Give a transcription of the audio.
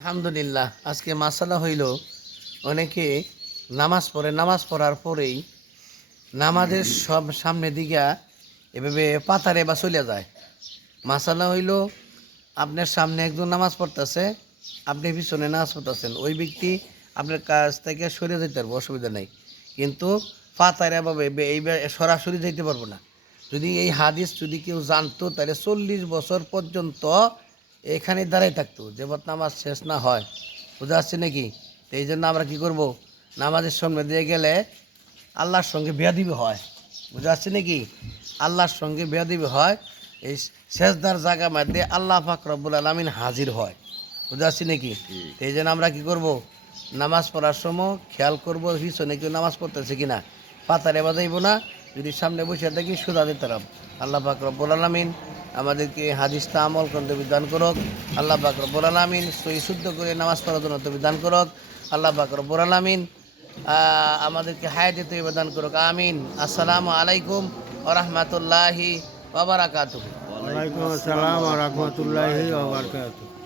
আলহামদুলিল্লাহ। আজকে মাসালা হইল অনেকে নামাজ পড়ে, নামাজ পড়ার পরেই নামাজের সব সামনে দিকে এভাবে পাতারে বা চলে যায়। মাসালা হইল আপনার সামনে একজন নামাজ পড়তেছে, আপনি পিছনে নামাজ পড়তেছেন, ওই ব্যক্তি আপনার কাছ থেকে সরে যেতে পারবো, অসুবিধা নেই, কিন্তু পাতারে ভাবে এই সরাসরি যেতে পারবো না। যদি এই হাদিস যদি কেউ জানতো তাহলে 40 বছর পর্যন্ত এখানে দাঁড়াই থাকতো, যেবার নামাজ শেষ না হয়। বুঝা যাচ্ছে নাকি? তো এই জন্য আমরা কী করব, নামাজের সামনে দিয়ে গেলে আল্লাহর সঙ্গে বেয়াদবি হয়। বুঝা যাচ্ছে নাকি? আল্লাহর সঙ্গে বেয়াদবি হয়। এই শেষদার জায়গা মধ্যে আল্লাহ পাক রব্বুল আলামিন হাজির হয়। বুঝা যাচ্ছে নাকি? তো এই জন্য আমরা কী করব, নামাজ পড়ার সময় খেয়াল করব পিছনে কেউ নামাজ পড়তেছে কিনা, পাতারে বাজাইব না। যদি সামনে বসে থাকি সুদা দিতাম। আল্লাহ পাক রব্বুল আলামিন আমাদেরকে হাদিসটা আমল করতে বিধান করক। আল্লাহ পাক রব্বুল আলামিন সহি শুদ্ধ করে নামাজ পড়ার জন্য তো বিধান করক। আল্লাহ পাক রব্বুল আলামিন আমাদেরকে হায়াতে তৈবা দান করুক। আমিন। আসসালামু আলাইকুম ওয়া রাহমাতুল্লাহি ওয়া বারাকাতুহু। ওয়ালাইকুম আসসালাম ওয়া রাহমাতুল্লাহি ওয়া বারাকাতুহু।